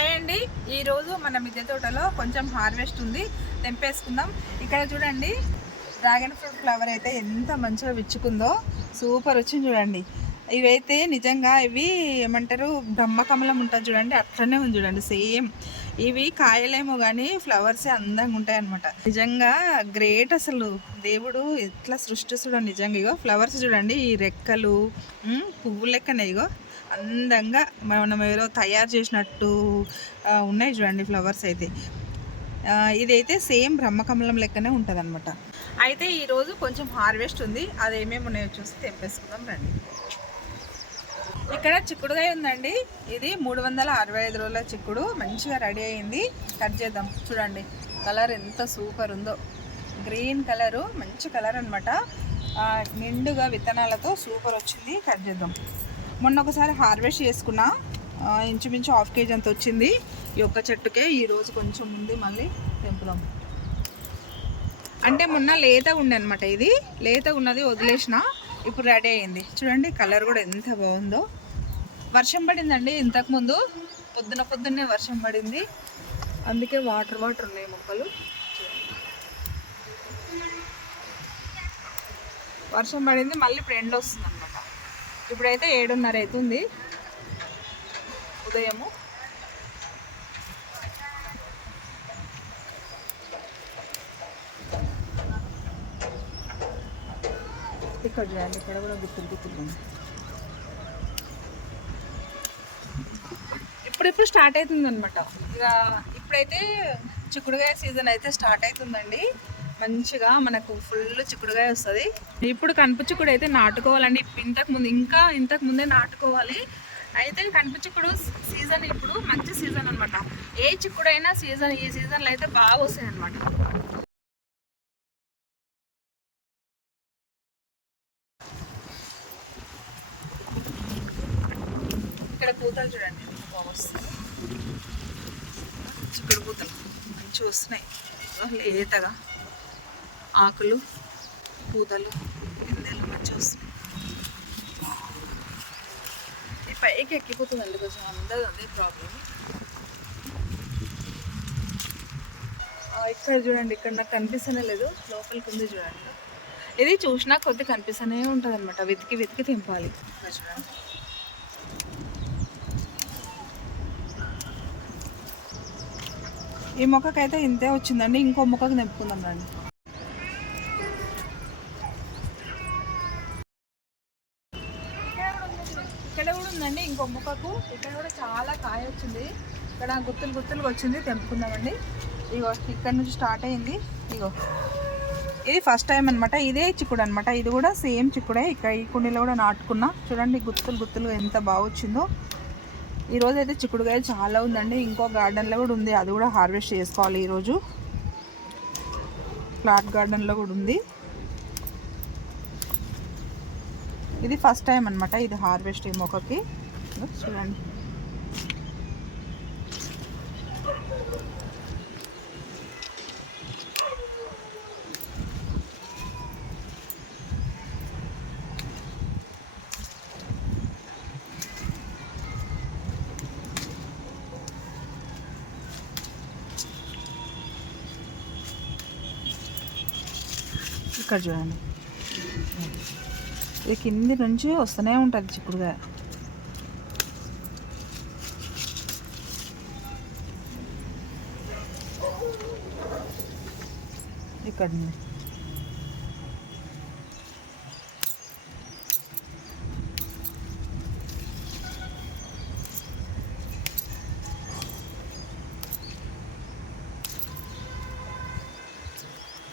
Hi అండి. ఈరోజు మన మిద్దె తోటలో కొంచెం హార్వెస్ట్ ఉంది. తెంపేసుకుందాం. ఇక్కడ చూడండి డ్రాగన్ ఫ్రూట్ ఫ్లవర్ అయితే ఎంత మంచిగా విచ్చుకుందో సూపర్ వచ్చింది చూడండి. ఇవైతే నిజంగా ఇవి ఏమంటారు బ్రహ్మకమలం ఉంటుంది చూడండి అట్లనే ఉంది చూడండి సేమ్. ఇవి కాయలేమో కానీ ఫ్లవర్స్ అందంగా ఉంటాయి అనమాట నిజంగా గ్రేట్ అసలు. దేవుడు ఎట్లా సృష్టిస్తుడో నిజంగా ఇగో. ఫ్లవర్స్ చూడండి ఈ రెక్కలు పువ్వు లెక్కనే ఇగో. అందంగా మనం ఏదో తయారు చేసినట్టు ఉన్నాయి చూడండి ఫ్లవర్స్ అయితే. ఇదైతే సేమ్ బ్రహ్మకమలం లెక్కనే ఉంటుంది అనమాట అయితే ఈరోజు కొంచెం హార్వెస్ట్ ఉంది. అది ఏమేమి ఉన్నాయో చూసి తెంపేసుకుందాం రండి. ఇక్కడ చిక్కుడుగా ఉందండి. ఇది మూడు వందల అరవై ఐదు రోజుల చిక్కుడు. మంచిగా రెడీ అయింది. కట్ చేద్దాం. చూడండి కలర్ ఎంత సూపర్ ఉందో. గ్రీన్ కలరు మంచి కలర్ అనమాట నిండుగా విత్తనాలతో సూపర్ వచ్చింది. కట్ చేద్దాం. మొన్న ఒకసారి హార్వెస్ట్ చేసుకున్నా. ఇంచుమించు హాఫ్ కేజీ అంత వచ్చింది. ఈ ఒక్క చెట్టుకే ఈరోజు కొంచెం ఉంది మళ్ళీ తెంపుదాం అంటే మొన్న లేతగా ఉండే అనమాట ఇది. లేతగా ఉన్నది వదిలేసిన. ఇప్పుడు రెడీ అయింది. చూడండి కలర్ కూడా ఎంత బాగుందో. వర్షం పడిందండి ఇంతకుముందు పొద్దున పొద్దున్నే వర్షం పడింది. అందుకే వాటర్ వాటర్ ఉన్నాయి మొక్కలు. వర్షం పడింది మళ్ళీ ఇప్పుడు ఎండ వస్తుంది అనమాట ఇప్పుడైతే ఏడున్నర అవుతుంది. ఉదయము. ఇక్కడ చేయాలి ఇక్కడ కూడా గుర్తులు గుర్తులు ఇప్పుడిప్పుడు స్టార్ట్ అవుతుంది అనమాట ఇక ఇప్పుడైతే చిక్కుడుగాయ సీజన్ అయితే స్టార్ట్ అవుతుందండి. మంచిగా మనకు ఫుల్ చిక్కుడుగా వస్తుంది. ఇప్పుడు కనుపు చిక్కుడు అయితే నాటుకోవాలండి. ఇంతకు ముందు ఇంకా ఇంతకు ముందే నాటుకోవాలి. అయితే కనుపు చిక్కుడు సీజన్ ఇప్పుడు మంచి సీజన్ అనమాట ఏ చిక్కుడైనా సీజన్ ఈ సీజన్లో అయితే బాగా వస్తాయి అనమాట ఇక్కడ పూతలు చూడండి బాగా వస్తుంది చిక్కుడు పూతలు మంచిగా వస్తున్నాయి. లేతగా. ఆకులు పూతలు గిందెలు మంచి వస్తుంది ఈ పైకి ఎక్కిపోతుందండి కొంచెం అందదు అదే ప్రాబ్లం ఇక్కడ చూడండి ఇక్కడ నాకు కనిపిస్తూనే లేదు. లోపలికి ఉంది చూడండి. ఇది చూసినా కొద్ది కనిపిస్తూనే ఉంటుంది అనమాట వెతికి వెతికి తెంపాలి. చూడండి. ఈ మొక్కకైతే ఇంతే వచ్చిందండి. ఇంకో మొక్కకు తెంపుకుందాం రండి. అండి ఇంకో ముక్కకు. ఇక్కడ కూడా చాలా కాయ వచ్చింది. ఇక్కడ గుత్తులు గుత్తులుగా వచ్చింది తెంపుకుందామండి. ఇగో ఇక్కడ నుంచి స్టార్ట్ అయింది. ఇగో. ఇది ఫస్ట్ టైం అనమాట ఇదే చిక్కుడు అనమాట ఇది కూడా సేమ్ చిక్కుడే. ఇక్కడ ఈ కుండీలో కూడా నాటుకున్నా. చూడండి గుత్తులు గుత్తులు ఎంత బాగా వచ్చిందో. ఈరోజు అయితే చిక్కుడుకాయ చాలా ఉందండి. ఇంకో గార్డెన్లో కూడా ఉంది. అది కూడా హార్వెస్ట్ చేసుకోవాలి ఈరోజు ఫ్లాట్ గార్డెన్లో కూడా ఉంది. ఇది ఫస్ట్ టైం అనమాట ఇది హార్వెస్ట్ ఈ మొక్కకి చూడండి. ఇక్కడ చూడండి. ఇది కింది నుంచి వస్తూనే ఉంటుంది చిక్కుడుగా. ఇక్కడ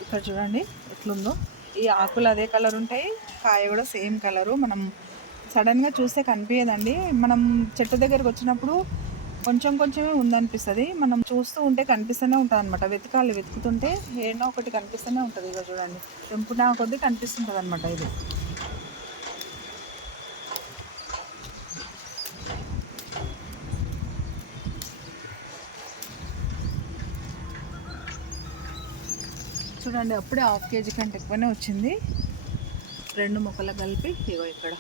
ఇక్కడ చూడండి ఎట్లుందో. ఈ ఆకులు అదే కలర్ ఉంటాయి కాయ కూడా సేమ్ కలరు. మనం సడన్గా చూస్తే కనిపించదండి. మనం చెట్టు దగ్గరకు వచ్చినప్పుడు కొంచెం కొంచెమే ఉందనిపిస్తుంది. మనం చూస్తూ ఉంటే కనిపిస్తూనే ఉంటుంది అనమాట వెతకాలి వెతుకుతుంటే ఏడో ఒకటి కనిపిస్తూనే ఉంటుంది. ఇక చూడండి. తెంపునా కొద్దీ కనిపిస్తుంటుంది అనమాట ఇది. చూడండి అప్పుడే హాఫ్ కేజీ కంటే ఎక్కువనే వచ్చింది. రెండు మొక్కలు కలిపి ఇగో ఇక్కడ.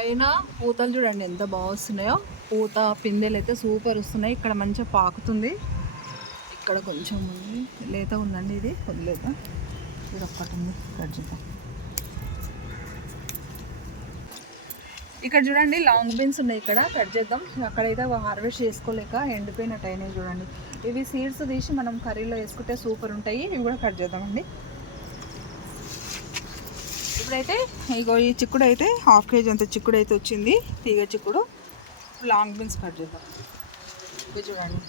పైన పూతలు చూడండి ఎంత బాగా వస్తున్నాయో పూత పిందెలు అయితే సూపర్ వస్తున్నాయి. ఇక్కడ మంచిగా పాకుతుంది. ఇక్కడ కొంచెం ఉంది లేత ఉందండి ఇది. వదిలేత ఇది ఒక్కటి ఉంది. కట్ చేద్దాం. ఇక్కడ చూడండి లాంగ్ బీన్స్ ఉన్నాయి ఇక్కడ. కట్ చేద్దాం. అక్కడైతే హార్వెస్ట్ చేసుకోలేక ఎండిపోయినట్టు అయినాయి చూడండి. ఇవి సీడ్స్ తీసి మనం కర్రీలో వేసుకుంటే సూపర్ ఉంటాయి. ఇవి కూడా కట్ చేద్దామండి. ఇప్పుడైతే ఇగో ఈ చిక్కుడు అయితే హాఫ్ కేజీ అంత చిక్కుడు అయితే వచ్చింది. తీగ చిక్కుడు. లాంగ్ బీన్స్ కట్ చేద్దాం. ఇది చూడండి.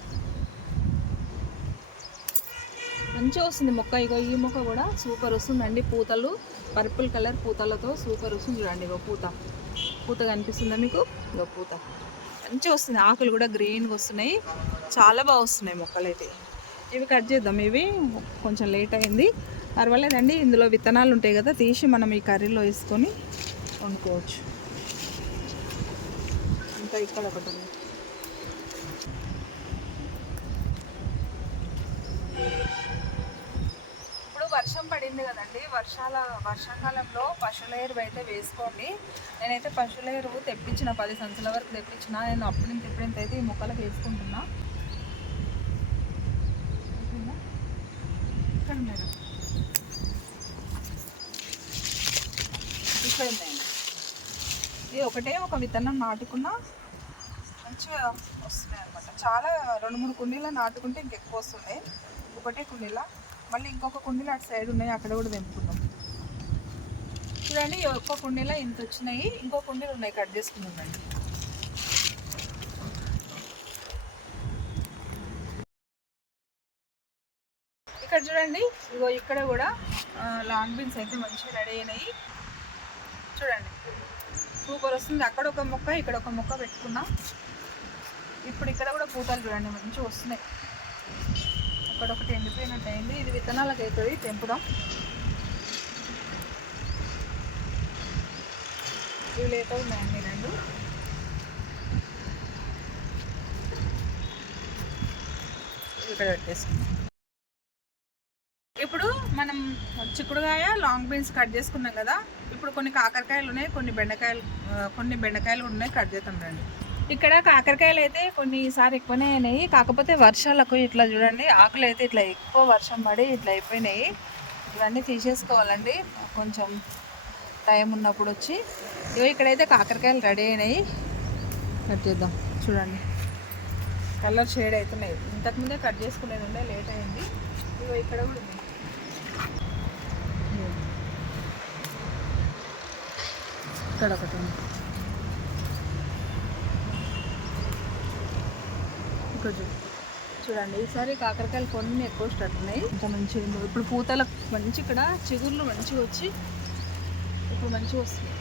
మంచిగా వస్తుంది మొక్క. ఇగో ఈ మొక్క కూడా సూపర్ వస్తుందండి. పూతలు పర్పుల్ కలర్ పూతలతో సూపర్ వస్తుంది చూడండి. ఇగో పూత. పూత కనిపిస్తుందా మీకు? ఇగో పూత. మంచిగా వస్తుంది. ఆకులు కూడా గ్రీన్గా వస్తున్నాయి. చాలా బాగా వస్తున్నాయి మొక్కలు అయితే ఇవి కట్ చేద్దాం. ఇవి కొంచెం లేట్ అయింది. పర్వాలేదండి ఇందులో విత్తనాలు ఉంటాయి కదా తీసి మనం ఈ కర్రీలో వేసుకొని వండుకోవచ్చు. ఇంకా ఇక్కడ ఒకటి ఉంది. ఇప్పుడు వర్షం పడింది కదండి వర్షాల వర్షాకాలంలో పశువుల ఎరువు అయితే వేసుకోండి. నేనైతే పశువుల ఎరువు తెప్పించిన పది సంచుల వరకు తెప్పించిన నేను అప్పటి నుంచి ఎప్పుడింత అయితే ఈ మొక్కలకు వేసుకుంటున్నాను ఇక్కడ ఉన్నాయి ఇది ఒకటే ఒక విత్తనం నాటుకున్నా మంచిగా వస్తున్నాయి అనమాట చాలా రెండు మూడు కుండీలో నాటుకుంటే ఇంకెక్కువ వస్తున్నాయి. ఒకటే కుండీల. మళ్ళీ ఇంకొక కుండీలో అటు సైడ్ ఉన్నాయి అక్కడ కూడా తెంపుకున్నాం చూడండి ఒక్క కుండీలో ఇంత వచ్చినాయి. ఇంకో కుండీలు ఉన్నాయి కట్ చేసుకుందామండి ఇక్కడ చూడండి ఇగో ఇక్కడ కూడా లాంగ్ బీన్స్ అయితే మంచిగా రెడీ అయినాయి. చూడండి. సూపర్ వస్తుంది. అక్కడ ఒక మొక్క ఇక్కడ ఒక మొక్క పెట్టుకున్నాం. ఇప్పుడు ఇక్కడ కూడా పూతలు చూడండి మంచిగా వస్తున్నాయి. అక్కడ ఒకటి ఎండిపోయినట్టు అయింది. ఇది విత్తనాలకు అవుతుంది తెంపుదాం. ఇవి లేత ఉన్నాయండి రెండు? ఇక్కడ పెట్టేసుకుందాం. మనం చిక్కుడుకాయ లాంగ్ బీన్స్ కట్ చేసుకున్నాం కదా ఇప్పుడు కొన్ని కాకరకాయలు ఉన్నాయి కొన్ని బెండకాయలు కొన్ని బెండకాయలు ఉన్నాయి కట్ చేద్దాం రండి. ఇక్కడ కాకరకాయలు అయితే కొన్నిసారి ఎక్కువనే అయినాయి కాకపోతే వర్షాలకు ఇట్లా చూడండి ఆకులు అయితే ఇట్లా ఎక్కువ వర్షం పడి ఇట్లా అయిపోయినాయి. ఇవన్నీ తీసేసుకోవాలండి కొంచెం టైం ఉన్నప్పుడు వచ్చి. ఇవి ఇక్కడైతే కాకరకాయలు రెడీ అయినాయి. కట్ చేద్దాం చూడండి. కలర్ షేడ్ అవుతున్నాయి. ఇంతకుముందే కట్ చేసుకునేది ఉండే లేట్ అయింది. ఇవి ఇక్కడ కూడా ఉంది ఇక్కడ ఒకటి ఉంది ఇక్కడ చూడండి ఈసారి కాకరకాయలు కొన్ని ఎక్కువ స్టార్ట్ ఉన్నాయి ఇంకా మంచిగా ఇప్పుడు పూతల మంచి ఇక్కడ చిగుర్లు మంచిగా వచ్చి ఇప్పుడు మంచిగా వస్తుంది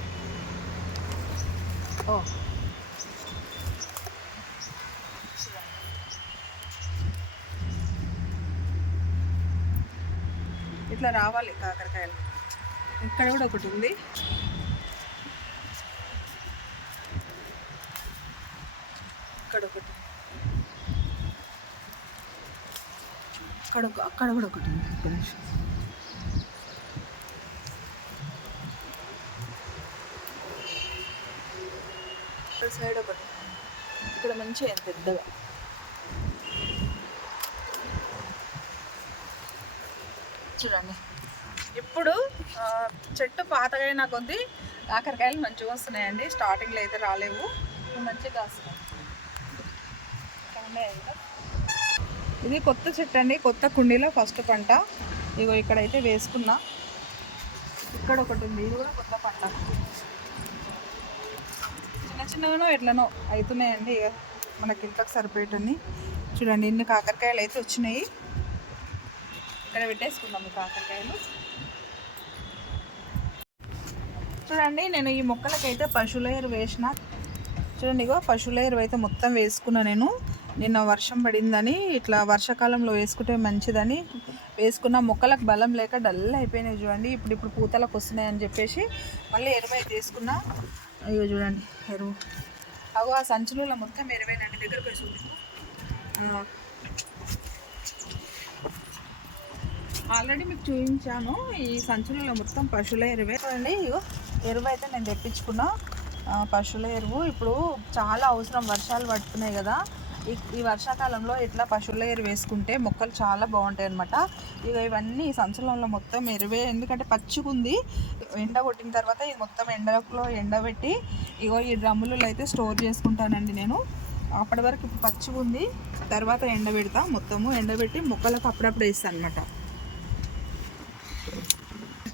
ఓ. ఇట్లా రావాలి కాకరకాయలు. ఇక్కడ కూడా ఒకటి ఉంది. అక్కడ ఒకటి అక్కడ ఒక- అక్కడ కూడా ఒకటి ఉంది ఒక్క నిమిషం. సైడ్ ఒకటి. ఇక్కడ మంచిగా పెద్దగా. చూడండి. ఇప్పుడు చెట్టు పాతగా నాకు ఉంది కాకరకాయలు మంచిగా వస్తున్నాయండి. స్టార్టింగ్లో అయితే రాలేవు. మంచిగా కాస్తున్నాయి ఇది కొత్త చెట్టు అండి కొత్త కుండీలో ఫస్ట్ పంట. ఇగో ఇక్కడైతే వేసుకున్నా. ఇక్కడ ఒకటి ఉంది ఇది కూడా కొత్త పంట. చిన్న చిన్నగానో ఎట్లనో అవుతున్నాయండి ఇక మనకి ఇంట్లోకి సరిపోయేటన్ని. చూడండి ఇన్ని కాకరకాయలు అయితే వచ్చినాయి. ఇక్కడ పెట్టేసుకుందాం ఈ కాకరకాయలు. చూడండి నేను ఈ మొక్కలకైతే పశువుల ఎరువు వేసిన. చూడండి ఇగో పశువుల ఎరువు అయితే మొత్తం వేసుకున్నా నేను. నిన్న వర్షం పడిందని ఇట్లా వర్షాకాలంలో వేసుకుంటే మంచిదని. వేసుకున్న మొక్కలకు బలం లేక డల్ అయిపోయినాయి చూడండి. ఇప్పుడు ఇప్పుడు పూతలకు వస్తున్నాయి అని చెప్పేసి మళ్ళీ ఎరువు అయితే వేసుకున్నా అయ్యో చూడండి ఎరువు. అగో ఆ సంచులలో మొత్తం ఎరువేనండి దగ్గరకు పోయి ఆల్రెడీ మీకు చూపించాను ఈ సంచులలో మొత్తం పశువుల ఎరువే. చూడండి ఎరువు అయితే నేను తెప్పించుకున్నా. పశువుల ఎరువు. ఇప్పుడు చాలా అవసరం వర్షాలు పడుతున్నాయి కదా. ఈ ఈ వర్షాకాలంలో ఇట్లా పశువుల ఎరువు వేసుకుంటే మొక్కలు చాలా బాగుంటాయి అనమాట ఇక ఇవన్నీ సంచలనంలో మొత్తం ఎరువే. ఎందుకంటే పచ్చిగుంది. ఎండ కొట్టిన తర్వాత ఇది మొత్తం ఎండలో ఎండబెట్టి ఇగో ఈ డ్రమ్ములలో అయితే స్టోర్ చేసుకుంటానండి నేను. అప్పటి వరకు ఇప్పుడు పచ్చిగా ఉంది తర్వాత ఎండబెడతా మొత్తము ఎండబెట్టి మొక్కలకు అప్పుడప్పుడు వేస్తాను అనమాట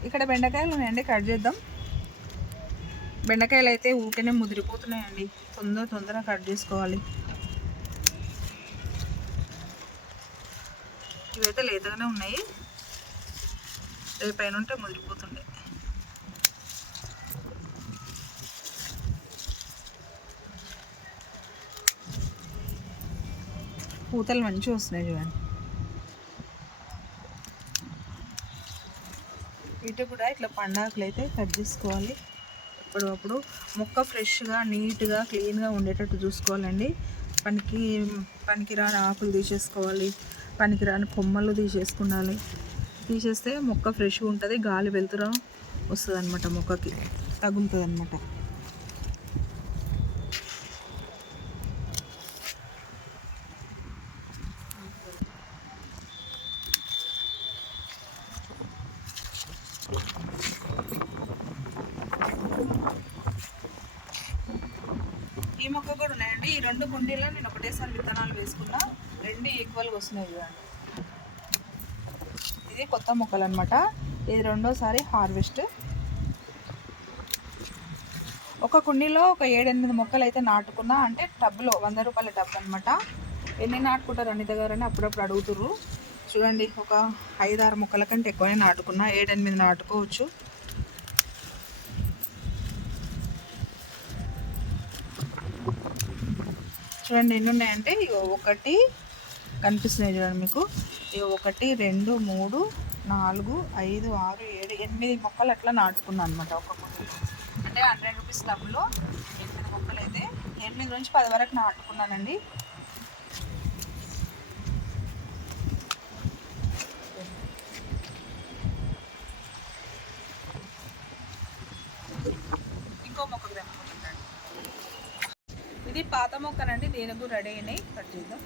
ఇక్కడ బెండకాయలు ఉన్నాయండి. కట్ చేద్దాం. బెండకాయలు అయితే ఊరికనే ముదిరిపోతున్నాయండి. తొందర తొందరగా కట్ చేసుకోవాలి. ఇవైతే లేతగానే ఉన్నాయి. రేపైన ఉంటే ముదిరిపోతుండే. పూతలు మంచిగా వస్తున్నాయి చూడండి. వీటి కూడా ఇట్లా పండాకులు అయితే కట్ చేసుకోవాలి. ఎప్పుడప్పుడు మొక్క ఫ్రెష్గా నీట్గా క్లీన్గా ఉండేటట్టు చూసుకోవాలండి. పనికి పనికిరాని ఆకులు తీసేసుకోవాలి. పనికిరాని కొమ్మలు తీసేసుకుండాలి తీసేస్తే మొక్క ఫ్రెష్గా ఉంటుంది గాలి వెళ్తురా వస్తుంది అనమాట మొక్కకి. తగులుతుంది అనమాట ఈ మొక్క కూడా ఉన్నాయండి ఈ రెండు కుండీల్లో నేను ఒకటేసారి విత్తనాలు వేసుకున్నా రెండు ఈక్వల్గా వస్తున్నాయి చూడండి ఇది కొత్త మొక్కలు అనమాట ఇది రెండోసారి హార్వెస్ట్. ఒక కుండీలో ఒక ఏడెనిమిది మొక్కలు అయితే నాటుకున్నా అంటే టబ్లో వంద రూపాయల టబ్ అనమాట ఎన్ని నాటుకుంటారు అన్ని గారు అని అప్పుడప్పుడు అడుగుతుర్రు. చూడండి ఒక ఐదారు మొక్కల కంటే ఎక్కువనే నాటుకున్నా ఏడెనిమిది నాటుకోవచ్చు. చూడండి ఎన్ని ఉన్నాయంటే ఇగో ఒకటి కనిపిస్తున్నాయి చూడండి మీకు. ఇగో ఒకటి రెండు మూడు నాలుగు ఐదు ఆరు ఏడు ఎనిమిది మొక్కలు అట్లా నాటుకున్నాను అనమాట ఒక మొక్కలు అంటే హండ్రెడ్ రూపీస్ డబ్బులో ఎనిమిది మొక్కలు అయితే ఎనిమిది నుంచి పది వరకు నాటుకున్నానండి. ఇంకో మొక్కకు తెంపుకుంటాను ఇది పాత మొక్కనండి దీనికి రెడీ అయినాయి. కట్ చేద్దాం.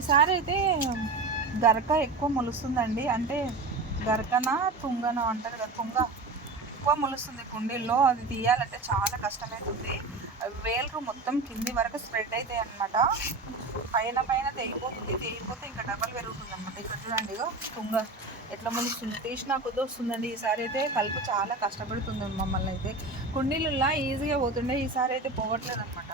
ఈసారి అయితే గరక ఎక్కువ మొలుస్తుందండి. అంటే గరకన తుంగన అంటారు కదా తుంగ ఎక్కువ మొలుస్తుంది కుండీల్లో. అది తీయాలంటే చాలా కష్టమవుతుంది వేలు మొత్తం కింది వరకు స్ప్రెడ్ అవుతాయి అనమాట పైన పైన తెగిపోతుంది తెగిపోతే ఇంకా డబల్ పెరుగుతుంది అనమాట ఇక్కడ చూడండి ఇగో తుంగ ఎట్లా మొలుస్తుంది. తీసినా కొద్ది వస్తుందండి. ఈసారి అయితే కలుపు చాలా కష్టపడుతుంది మమ్మల్ని అయితే. కుండీలలో ఈజీగా పోతుండే. ఈసారి అయితే పోవట్లేదు అనమాట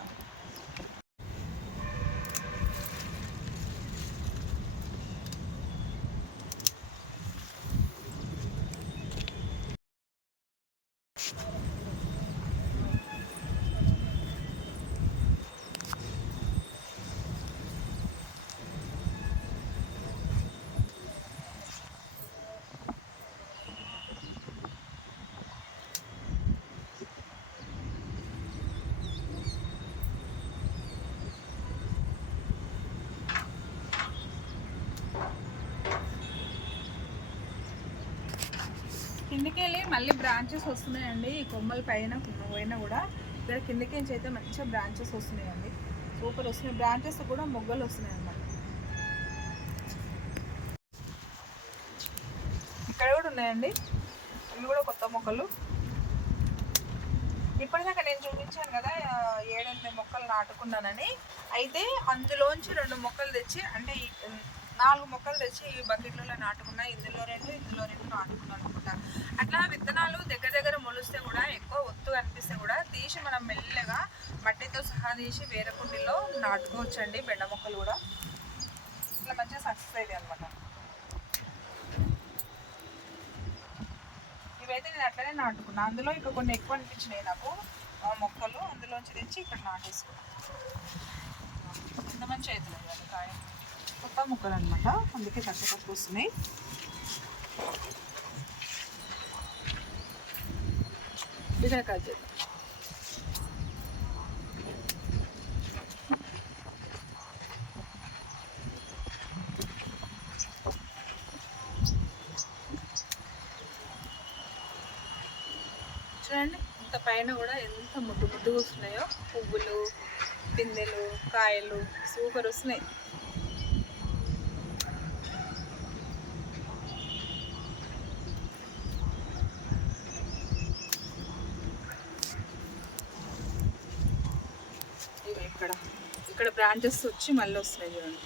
కిందికి మళ్ళీ బ్రాంచెస్ వస్తున్నాయండి. ఈ కొమ్మల పైన పోయినా కూడా. ఇక్కడ కిందకి నుంచి అయితే మంచిగా బ్రాంచెస్ వస్తున్నాయండి. సూపర్ వస్తున్నాయి. బ్రాంచెస్ కూడా మొగ్గలు వస్తున్నాయి అన్నమాట ఇక్కడ కూడా ఉన్నాయండి. ఇవి కూడా కొత్త మొక్కలు ఇప్పటిదాకా నేను చూపించాను కదా ఏడెనిమిది మొక్కలు నాటుకున్నానని. అయితే అందులోంచి రెండు మొక్కలు తెచ్చి అంటే నాలుగు మొక్కలు తెచ్చి ఈ బకెట్లలో నాటుకున్నా ఇందులో రెండు ఇందులో రెండు నాటుకున్నాను. అట్లా విత్తనాలు దగ్గర దగ్గర మొలిస్తే కూడా ఎక్కువ ఒత్తు అనిపిస్తే కూడా తీసి మనం మెల్లగా మట్టితో సహా తీసి వేరే కుండీలో నాటుకోవచ్చండి బెండ మొక్కలు కూడా. ఇట్లా మంచిగా సక్సెస్ అయింది అనమాట ఇవైతే నేను అట్లనే నాటుకున్నా. అందులో ఇక కొన్ని ఎక్కువ అనిపించినాయి నాకు మొక్కలు. అందులోంచి తెచ్చి ఇక్కడ నాటేసుకున్నాను ఎంత మంచి అవుతుంది కాయ కొత్త మొక్కలు అనమాట అందుకే తక్కువ తక్కువ వస్తున్నాయి డిజైన్ కట్ చేద్దాం చూడండి ఇంత పైన కూడా ఎంత ముద్దు ముద్దుగా వస్తున్నాయో. పువ్వులు పిందెలు కాయలు సూపర్ వస్తున్నాయి. ఇక్కడ బ్రాంచెస్ వచ్చి మళ్ళీ వస్తున్నాయి చూడండి.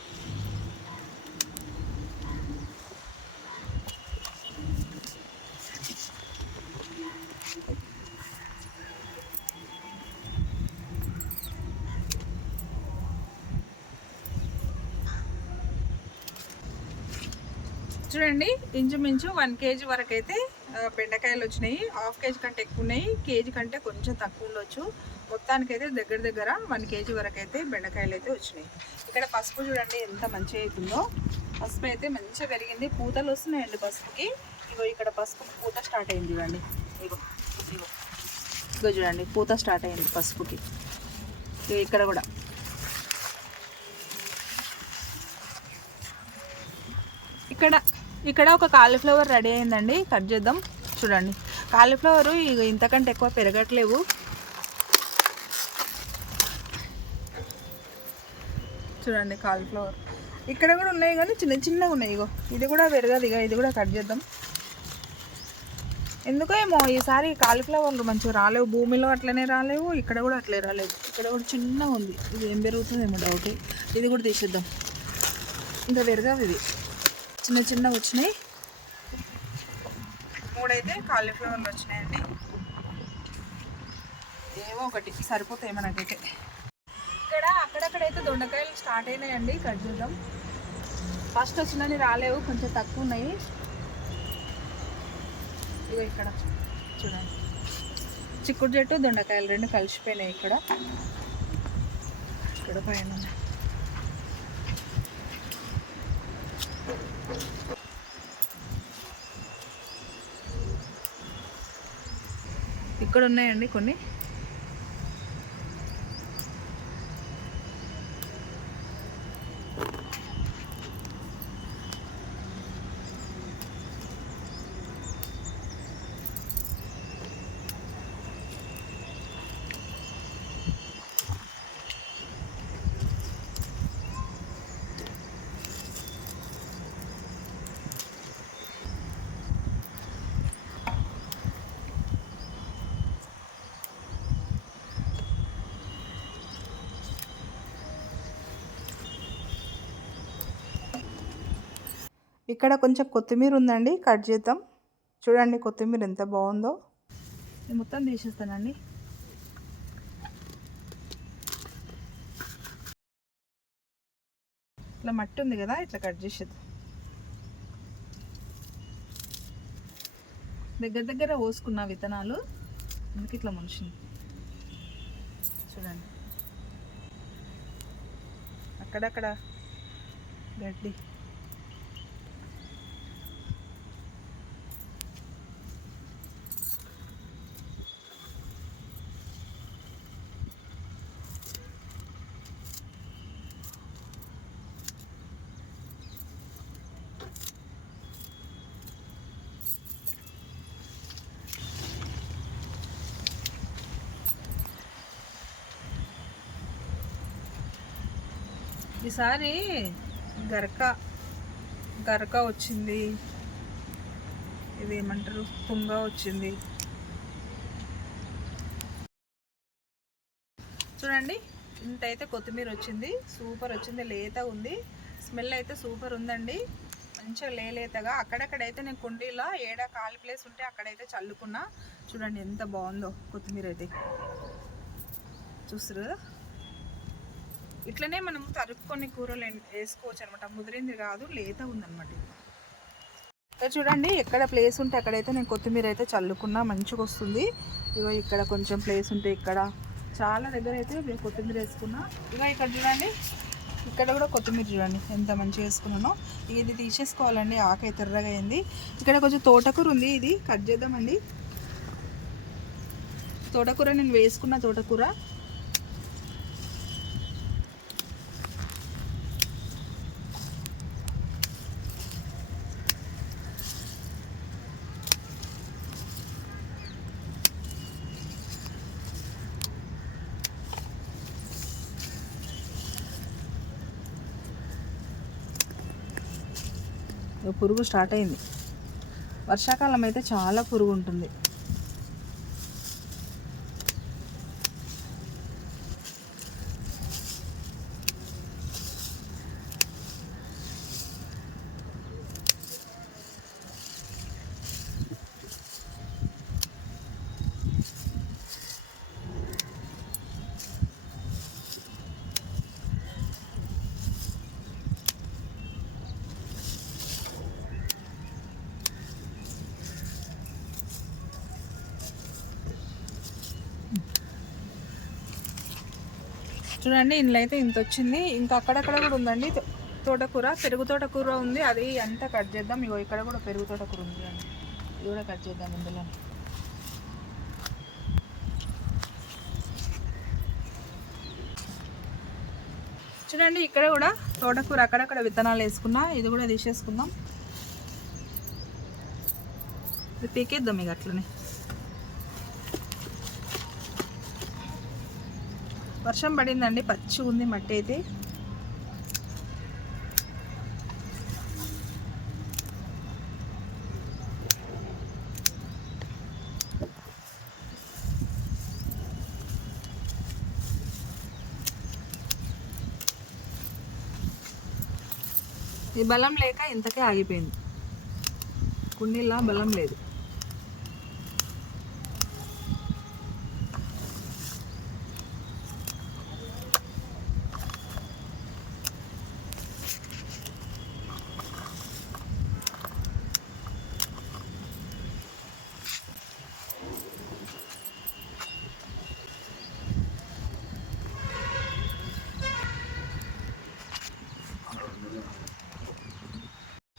చూడండి ఇంచుమించు వన్ కేజీ వరకు అయితే బెండకాయలు వచ్చినాయి. హాఫ్ కేజీ కంటే ఎక్కువ ఉన్నాయి. కేజీ కంటే కొంచెం తక్కువ ఉండొచ్చు. మొత్తానికి అయితే దగ్గర దగ్గర వన్ కేజీ వరకు అయితే బెండకాయలు అయితే వచ్చినాయి. ఇక్కడ పసుపు చూడండి ఎంత మంచిగా అవుతుందో పసుపు అయితే మంచిగా పెరిగింది. పూతలు వస్తున్నాయండి పసుపుకి. ఇగో ఇక్కడ పసుపు పూత స్టార్ట్ అయింది చూడండి. ఇగో ఇగో ఇగో చూడండి పూత స్టార్ట్ అయింది పసుపుకి. ఇగో ఇక్కడ కూడా. ఇక్కడ ఇక్కడ ఒక కాలీఫ్లవర్ రెడీ అయిందండి. కట్ చేద్దాం. చూడండి. కాలీఫ్లవర్ ఇంతకంటే ఎక్కువ పెరగట్లేవు. చూడండి కాలిఫ్లవర్. ఇక్కడ కూడా ఉన్నాయి కానీ చిన్న చిన్నగా ఉన్నాయి ఇగో. ఇది కూడా పెరగదు ఇక ఇది కూడా కట్ చేద్దాం. ఎందుకో ఏమో ఈసారి కాలీఫ్లవర్లు మంచిగా రాలేవు. భూమిలో అట్లనే రాలేవు ఇక్కడ కూడా అట్లే రాలేవు ఇక్కడ కూడా చిన్నగా ఉంది. ఇది ఏం పెరుగుతుందేమో డౌట్ ఇది కూడా తీసేద్దాం. ఇంకా పెరగవు ఇది. చిన్న చిన్న వచ్చినాయి. మూడైతే కాలీఫ్లవర్లు వచ్చినాయండి. ఏవో ఒకటి సరిపోతాయి మనకైతే. ఇక్కడ అక్కడక్కడైతే దొండకాయలు స్టార్ట్ అయినాయండి కట్ చేద్దాం. ఫస్ట్ వచ్చినవి రాలేవు కొంచెం తక్కువ ఉన్నాయి. ఇగో ఇక్కడ చూడండి. చిక్కుడు చెట్టు దొండకాయలు రెండు కలిసిపోయినాయి ఇక్కడ. ఇక్కడ పైన ఇక్కడ ఉన్నాయండి కొన్ని. ఇక్కడ కొంచెం కొత్తిమీర ఉందండి కట్ చేద్దాం. చూడండి కొత్తిమీర ఎంత బాగుందో. నేను మొత్తం తీసేస్తానండి. ఇట్లా మట్టి ఉంది కదా ఇట్లా కట్ చేసేద్దాం. దగ్గర దగ్గర పోసుకున్న విత్తనాలు అందుకే ఇట్లా మనిషింది చూడండి. అక్కడక్కడ గడ్డి. ఈసారి గరక గరక వచ్చింది. ఇది ఏమంటారు వచ్చింది. చూడండి ఇంత అయితే కొత్తిమీర వచ్చింది. సూపర్ వచ్చింది. లేత ఉంది. స్మెల్ అయితే సూపర్ ఉందండి. మంచిగా లేలేతగా అక్కడక్కడైతే నేను కుండీలో ఏడా ఖాళీ ప్లేస్ ఉంటే అక్కడైతే చల్లుకున్నా. చూడండి ఎంత బాగుందో కొత్తిమీర అయితే. చూస్తారు కదా? ఇట్లనే మనం తరుక్కొని కూరలు వేసుకోవచ్చు అనమాట ముదిరింది కాదు లేత ఉందన్నమాట ఇక్కడ చూడండి ఎక్కడ ప్లేస్ ఉంటే అక్కడైతే నేను కొత్తిమీర అయితే చల్లుకున్నా మంచిగా వస్తుంది. ఇగో ఇక్కడ కొంచెం ప్లేస్ ఉంటే ఇక్కడ. చాలా దగ్గర అయితే నేను కొత్తిమీర వేసుకున్నా. ఇగో ఇక్కడ చూడండి ఇక్కడ కూడా కొత్తిమీర చూడండి ఎంత మంచిగా వేసుకున్నానో. ఇది తీసేసుకోవాలండి ఆకు అయితే ఎర్రగా అయింది. ఇక్కడ కొంచెం తోటకూర ఉంది ఇది కట్ చేద్దామండి. తోటకూర నేను వేసుకున్న తోటకూర. పురుగు స్టార్ట్ అయింది. వర్షాకాలం అయితే చాలా పురుగు ఉంటుంది. చూడండి ఇందులో అయితే ఇంత వచ్చింది. ఇంకా అక్కడక్కడ కూడా ఉందండి. తో- తోటకూర పెరుగు తోటకూర ఉంది. అది అంతా కట్ చేద్దాం? ఇగో ఇక్కడ కూడా పెరుగు తోటకూర ఉంది అండి. ఇది కూడా కట్ చేద్దాం ఇందులో. చూడండి ఇక్కడ కూడా తోటకూర అక్కడక్కడ విత్తనాలు వేసుకున్నా ఇది కూడా తీసేసుకుందాం. ఇది పీకేద్దాం ఇక అట్లనే. వర్షం పడిందండి పచ్చి ఉంది మట్టి అయితే. ఈ బలం లేక ఇంతకే ఆగిపోయింది. కుండీలా బలం లేదు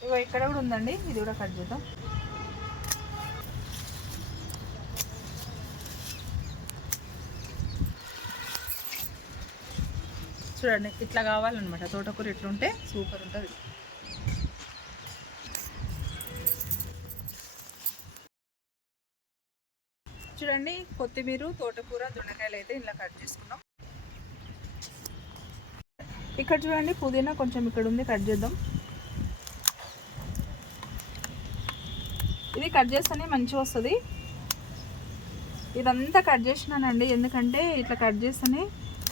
ఇగో ఇక్కడ కూడా ఉందండి. ఇది కూడా కట్ చేద్దాం. చూడండి ఇట్లా కావాలన్నమాట. తోటకూర ఇట్లుంటే సూపర్ ఉంటుంది. చూడండి కొత్తిమీర తోటకూర దొండకాయలు అయితే ఇలా కట్ చేసుకున్నాం. ఇక్కడ చూడండి పుదీనా కొంచెం ఇక్కడ ఉంది కట్ చేద్దాం. ఇది కట్ చేస్తేనే మంచిగా వస్తుంది. ఇదంతా కట్ చేసినానండి. ఎందుకంటే ఇట్లా కట్ చేస్తేనే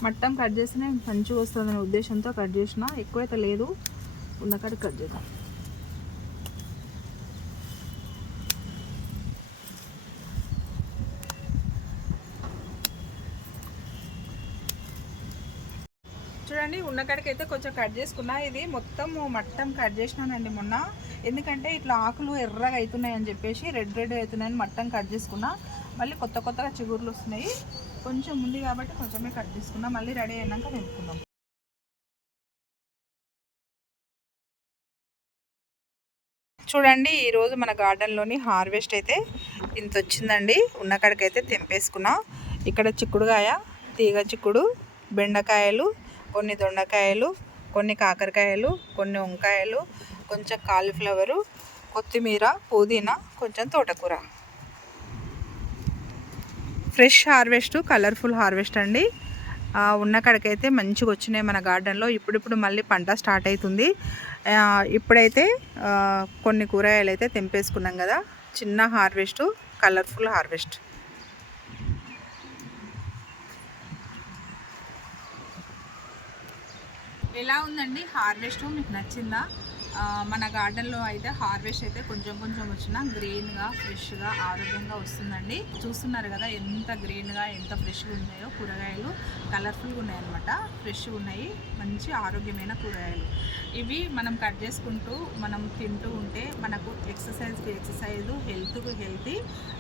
మట్టం కట్ చేస్తేనే మంచిగా వస్తుంది అనే ఉద్దేశంతో కట్ చేసిన. ఎక్కువైతే లేదు. ఉన్నకాడ కట్ చేద్దాం. ఉన్న కాడికైతే కొంచెం కట్ చేసుకున్నా. ఇది మొత్తం మట్టం కట్ చేసినానండి మొన్న. ఎందుకంటే ఇట్లా ఆకులు ఎర్రగా అవుతున్నాయి అని చెప్పేసి రెడ్ రెడ్ అవుతున్నాయని మట్టం కట్ చేసుకున్నా. మళ్ళీ కొత్త కొత్తగా చిగుర్లు వస్తున్నాయి. కొంచెం ఉంది కాబట్టి కొంచెమే కట్ చేసుకున్నా. మళ్ళీ రెడీ అయినాక నింపుకుందాం చూడండి ఈరోజు మన గార్డెన్లోని హార్వెస్ట్ అయితే ఇంత వచ్చిందండి. ఉన్నకాడికైతే తెంపేసుకున్నా. ఇక్కడ చిక్కుడుగాయ తీగ చిక్కుడు బెండకాయలు కొన్ని దొండకాయలు కొన్ని కాకరకాయలు కొన్ని వంకాయలు కొంచెం కాలీఫ్లవరు కొత్తిమీర పుదీనా కొంచెం తోటకూర. ఫ్రెష్ హార్వెస్ట్ కలర్ఫుల్ హార్వెస్ట్ అండి. ఉన్న కాడికైతే మంచిగా వచ్చినాయి మన గార్డెన్లో. ఇప్పుడిప్పుడు మళ్ళీ పంట స్టార్ట్ అవుతుంది ఇప్పుడైతే కొన్ని కూరగాయలు అయితే తెంపేసుకున్నాం కదా. చిన్న హార్వెస్ట్ కలర్ఫుల్ హార్వెస్ట్. ఎలా ఉందండి హార్వెస్ట్? మీకు నచ్చిందా? మన గార్డెన్లో అయితే హార్వెస్ట్ అయితే కొంచెం కొంచెం వచ్చిన గ్రీన్గా ఫ్రెష్గా ఆరోగ్యంగా వస్తుందండి. చూస్తున్నారు కదా ఎంత గ్రీన్గా ఎంత ఫ్రెష్గా ఉన్నాయో కూరగాయలు. కలర్ఫుల్గా ఉన్నాయి అనమాట ఫ్రెష్గా ఉన్నాయి. మంచి ఆరోగ్యమైన కూరగాయలు. ఇవి మనం కట్ చేసుకుంటూ మనం తింటూ ఉంటే మనకు ఎక్సర్సైజ్కి ఎక్సర్సైజ్ హెల్త్కు హెల్తీ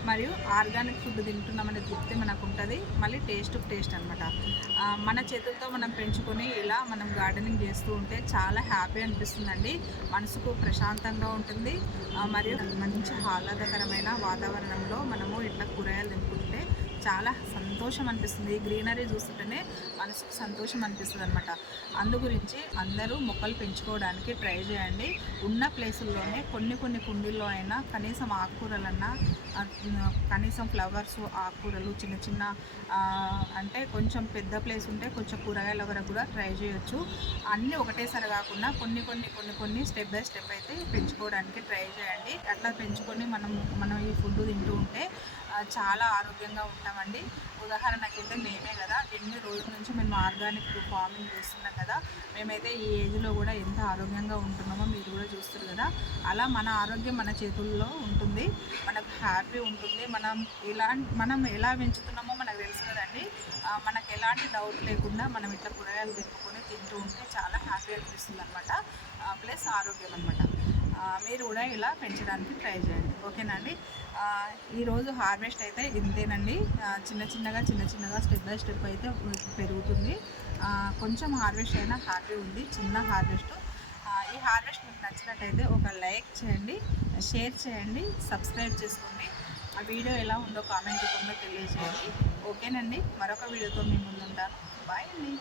మరియు ఆర్గానిక్ ఫుడ్ తింటున్నామనే తృప్తి మనకు ఉంటుంది మళ్ళీ టేస్ట్ టేస్ట్ అనమాట మన చేతులతో మనం పెంచుకొని ఇలా మనం గార్డెనింగ్ చేస్తూ ఉంటే చాలా హ్యాపీ అనిపిస్తుందండి. మనసుకు ప్రశాంతంగా ఉంటుంది. మరియు మంచి ఆహ్లాదకరమైన వాతావరణంలో మనము ఇట్లా కూరగాయలు తింటుంటే చాలా సంతోషం అనిపిస్తుంది. గ్రీనరీ చూస్తుంటేనే మనసుకు సంతోషం అనిపిస్తుంది అనమాట అందు గురించి అందరూ మొక్కలు పెంచుకోవడానికి ట్రై చేయండి. ఉన్న ప్లేసుల్లోనే కొన్ని కొన్ని కుండీల్లో అయినా కనీసం ఆకుకూరలన్నా కనీసం ఫ్లవర్స్ ఆకుకూరలు చిన్న చిన్న అంటే కొంచెం పెద్ద ప్లేస్ ఉంటే కొంచెం కూరగాయల వరకు కూడా ట్రై చేయొచ్చు. అన్నీ ఒకటేసారి కాకుండా కొన్ని కొన్ని కొన్ని కొన్ని స్టెప్ బై స్టెప్ అయితే పెంచుకోవడానికి ట్రై చేయండి. అట్లా పెంచుకొని మనం మనం ఈ ఫుడ్ తింటూ ఉంటే చాలా ఆరోగ్యంగా ఉంటామండి. ఉదాహరణకైతే మేమే కదా ఎన్ని రోజుల నుంచి మేము ఆర్గానిక్ ఫార్మింగ్ చేస్తున్నాం కదా మేమైతే ఈ ఏజ్లో కూడా ఎంత ఆరోగ్యంగా ఉంటున్నామో మీరు కూడా చూస్తారు కదా. అలా మన ఆరోగ్యం మన చేతుల్లో ఉంటుంది మనకు హ్యాపీ ఉంటుంది మనం ఎలా మనం ఎలా పెంచుతున్నామో మనకు తెలుసు కదండి. మనకు ఎలాంటి డౌట్ లేకుండా మనం ఇట్లా కూరగాయలు తెప్పుకొని తింటూ ఉంటే చాలా హ్యాపీ అనిపిస్తుంది అనమాట ప్లస్ ఆరోగ్యం అనమాట మీరు కూడా ఇలా పెంచడానికి ట్రై చేయండి. ఓకేనండి? ఈరోజు హార్వెస్ట్ అయితే ఇంతేనండి. చిన్న చిన్నగా చిన్న చిన్నగా స్టెప్ బై స్టెప్ అయితే పెరుగుతుంది. కొంచెం హార్వెస్ట్ అయినా హ్యాపీ ఉంది చిన్న హార్వెస్ట్. ఈ హార్వెస్ట్ మీకు నచ్చినట్టయితే ఒక లైక్ చేయండి షేర్ చేయండి సబ్స్క్రైబ్ చేసుకోండి. ఆ వీడియో ఎలా ఉందో కామెంట్ రూపంలో తెలియజేయండి. ఓకేనండి? మరొక వీడియోతో మీ ముందుంటాను. బాయ్ అండి.